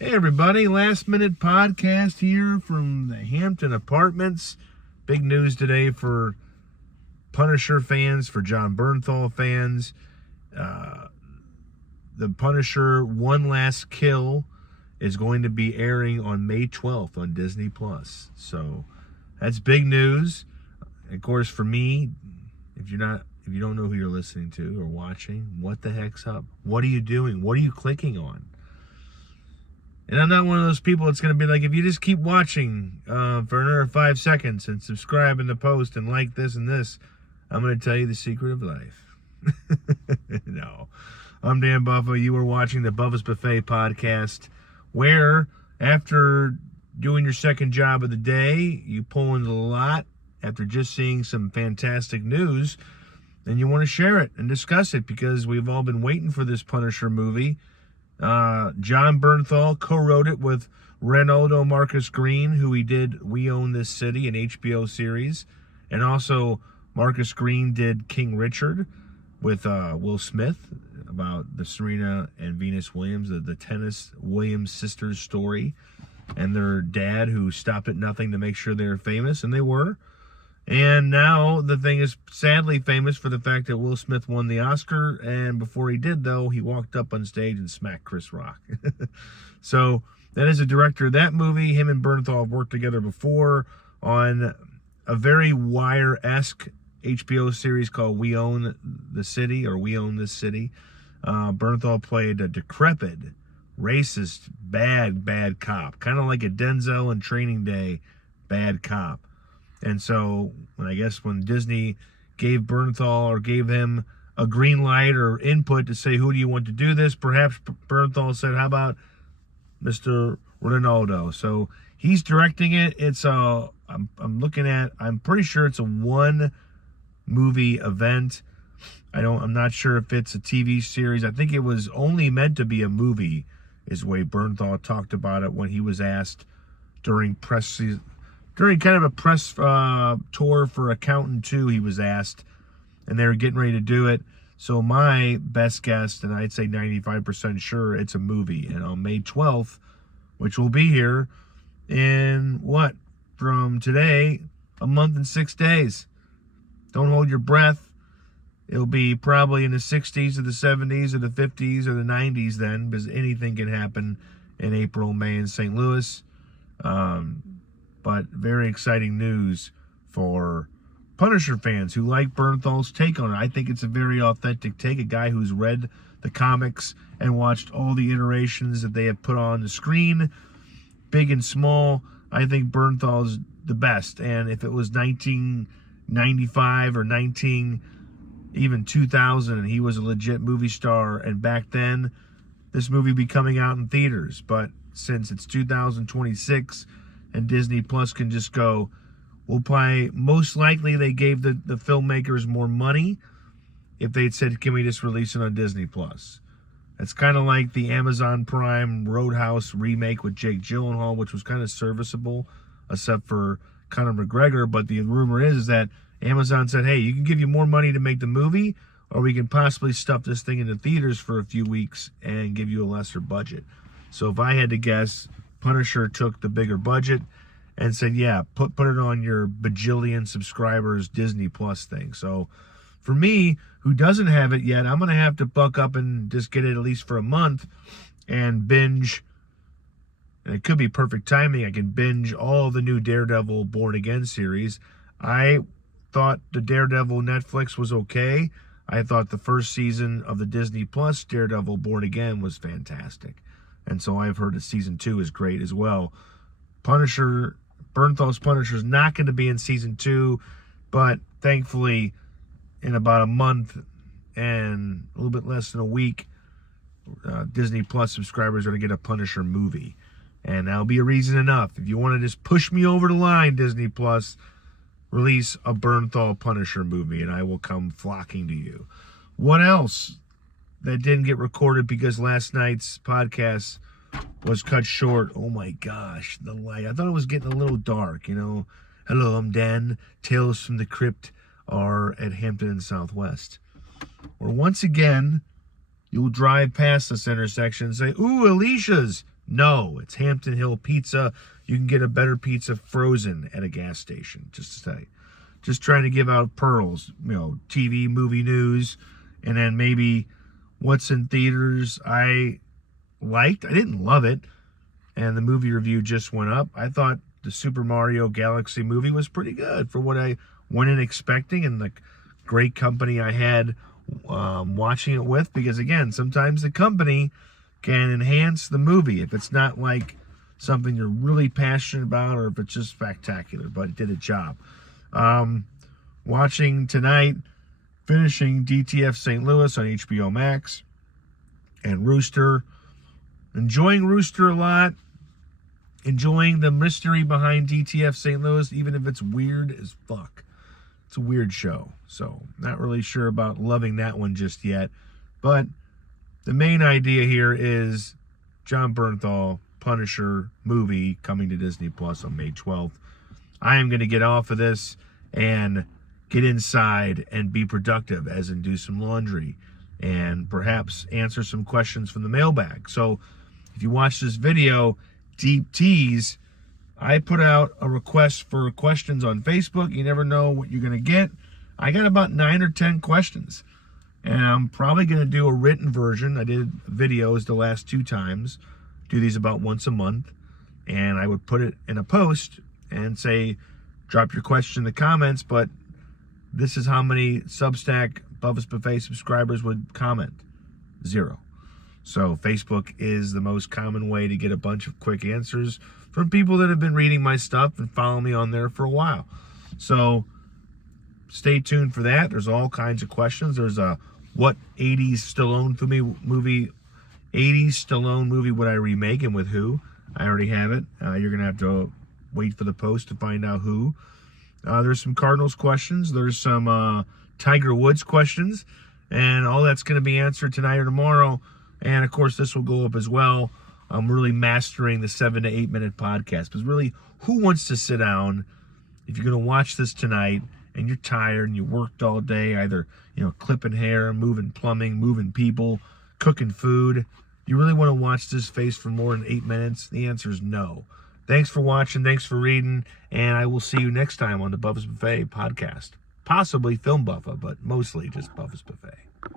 Hey everybody, last minute podcast here from the Hampton Apartments. Big news today for Punisher fans, for John Bernthal fans. The Punisher One Last Kill is going to be airing on May 12th on Disney Plus. So that's big news. Of course, for me, if you don't know who you're listening to or watching, what the heck's up? What are you doing? What are you clicking on? And I'm not one of those people that's going to be like, if you just keep watching for another 5 seconds and subscribe in the post and like this and this, I'm going to tell you the secret of life. No. I'm Dan Buffa. You are watching the Buffa's Buffet podcast, where after doing your second job of the day, you pull into the lot after just seeing some fantastic news, and you want to share it and discuss it because we've all been waiting for this Punisher movie. John Bernthal co-wrote it with Reynaldo Marcus Green, who he did We Own This City, an HBO series. And also Marcus Green did King Richard with Will Smith, about the Serena and Venus Williams, the tennis Williams sisters story, and their dad who stopped at nothing to make sure they were famous, and they were. And now the thing is sadly famous for the fact that Will Smith won the Oscar, and before he did, though, he walked up on stage and smacked Chris Rock. So that is the director of that movie. Him and Bernthal have worked together before on a very Wire-esque HBO series called We Own the City, or We Own This City. Bernthal played a decrepit, racist, bad cop, kind of like a Denzel in Training Day bad cop. And so, when Disney gave Bernthal or gave him a green light or input to say, who do you want to do this? Perhaps Bernthal said, how about Mr. Reynaldo? So he's directing it. It's I'm pretty sure it's a one movie event. I'm not sure if it's a TV series. I think it was only meant to be a movie, is the way Bernthal talked about it when he was asked during kind of a press tour for Accountant 2, he was asked, and they were getting ready to do it. So my best guess, and I'd say 95% sure, it's a movie. And on May 12th, which will be here in, from today, a month and 6 days. Don't hold your breath. It'll be probably in the 60s or the 70s or the 50s or the 90s then, because anything can happen in April, May in St. Louis. But very exciting news for Punisher fans who like Bernthal's take on it. I think it's a very authentic take. A guy who's read the comics and watched all the iterations that they have put on the screen, big and small. I think Bernthal's the best. And if it was 1995 or even 2000, and he was a legit movie star, and back then, this movie would be coming out in theaters. But since it's 2026, and Disney Plus can just go, most likely they gave the filmmakers more money if they'd said, can we just release it on Disney Plus? It's kind of like the Amazon Prime Roadhouse remake with Jake Gyllenhaal, which was kind of serviceable, except for Conor McGregor. But the rumor is that Amazon said, hey, you can give you more money to make the movie, or we can possibly stuff this thing into theaters for a few weeks and give you a lesser budget. So if I had to guess, Punisher took the bigger budget and said, yeah, put it on your bajillion subscribers Disney Plus thing. So for me, who doesn't have it yet, I'm going to have to buck up and just get it at least for a month and binge. And it could be perfect timing. I can binge all the new Daredevil Born Again series. I thought the Daredevil Netflix was okay. I thought the first season of the Disney Plus Daredevil Born Again was fantastic. And so I've heard that season 2 is great as well. Bernthal's Punisher is not going to be in season 2, but thankfully in about a month and a little bit less than a week, Disney Plus subscribers are going to get a Punisher movie. And that'll be a reason enough. If you want to just push me over the line, Disney Plus, release a Bernthal Punisher movie, and I will come flocking to you. What else that didn't get recorded because last night's podcast was cut short? Oh my gosh, the light. I thought it was getting a little dark, Hello, I'm Dan. Tales from the Crypt are at Hampton and Southwest. Where once again, you'll drive past this intersection and say, ooh, Alicia's No, it's Hampton Hill Pizza. You can get a better pizza frozen at a gas station, just to say. Just trying to give out pearls, TV, movie news, and then maybe what's in theaters I liked. I didn't love it, and the movie review just went up. I thought the Super Mario Galaxy movie was pretty good for what I went in expecting, and the great company I had watching it with, because again, sometimes the company can enhance the movie if it's not like something you're really passionate about, or if it's just spectacular, but it did a job. Watching tonight, finishing DTF St. Louis on HBO Max, and Rooster. Enjoying Rooster a lot. Enjoying the mystery behind DTF St. Louis, even if it's weird as fuck. It's a weird show, so not really sure about loving that one just yet. But the main idea here is John Bernthal, Punisher movie coming to Disney Plus on May 12th. I am going to get off of this and get inside and be productive, as in do some laundry and perhaps answer some questions from the mailbag. So if you watch this video, Deep Tease, I put out a request for questions on Facebook. You never know what you're going to get. I got about 9 or 10 questions, and I'm probably going to do a written version. I did videos the last 2 times, do these about once a month, and I would put it in a post and say, drop your question in the comments, but this is how many Substack Buffett's Buffet subscribers would comment. 0. So Facebook is the most common way to get a bunch of quick answers from people that have been reading my stuff and follow me on there for a while. So stay tuned for that. There's all kinds of questions. There's a what 80s Stallone movie 80s Stallone movie would I remake, and with who? I already have it. You're going to have to wait for the post to find out who. There's some Cardinals questions. There's some Tiger Woods questions. And all that's going to be answered tonight or tomorrow. And, of course, this will go up as well. I'm really mastering the 7 to 8 minute podcast. Because really, who wants to sit down if you're going to watch this tonight and you're tired and you worked all day, either, clipping hair, moving plumbing, moving people, cooking food? You really want to watch this face for more than 8 minutes? The answer is no. Thanks for watching. Thanks for reading. And I will see you next time on the Buffett's Buffet podcast. Possibly Film Buffa, but mostly just Buffett's Buffet.